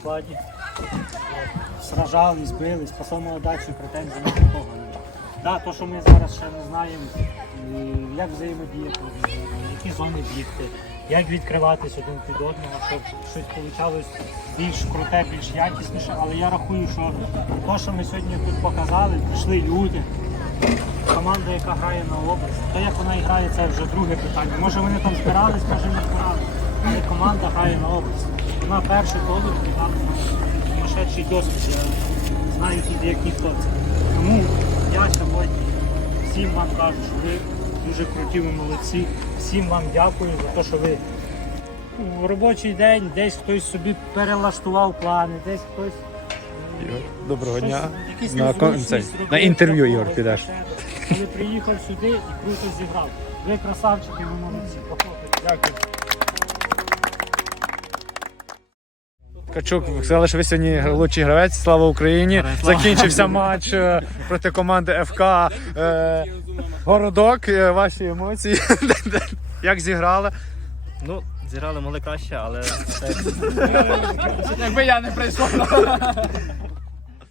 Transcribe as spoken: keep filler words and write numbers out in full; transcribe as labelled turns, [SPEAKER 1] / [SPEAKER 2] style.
[SPEAKER 1] складі. Сражались, бились, по самоотдачі претензій на нікого немає. Да, то, що ми зараз ще не знаємо, і як взаємодіяти, один з одним, які зони бігти, як відкриватись один під одного, щоб щось вийшло більш круте, більш якісніше. Але я рахую, що те, що ми сьогодні тут показали, прийшли люди, команда, яка грає на область, то як вона і грає, це вже друге питання. Може вони там збирались, може не збирались, але команда грає на область. Вона перший коло віддала сумасшедший досвід, я знаю тут як ніхто це. Тому я сьогодні всім вам кажу, що ви дуже круті, ви молодці. Всім вам дякую за те, що ви в робочий день десь хтось собі перелаштував плани, десь хтось
[SPEAKER 2] Ігор, доброго
[SPEAKER 1] щось,
[SPEAKER 2] дня.
[SPEAKER 1] якісь
[SPEAKER 2] На, кон-
[SPEAKER 1] незручність
[SPEAKER 2] цей,
[SPEAKER 1] робив,
[SPEAKER 2] на інтерв'ю,
[SPEAKER 1] такого,
[SPEAKER 2] Ігор, підеш.
[SPEAKER 1] Коли приїхав сюди і круто зіграв. Ви красавчики, ви молодці. Проходьте. Дякую.
[SPEAKER 2] Ткачук, сказали, що ви сьогодні лучший гравець, слава Україні. Закінчився матч е, проти команди еф ка е, Городок. Е, Ваші емоції. Як зіграли?
[SPEAKER 3] Ну, зіграли могли краще, але
[SPEAKER 2] Якби я не прийшов.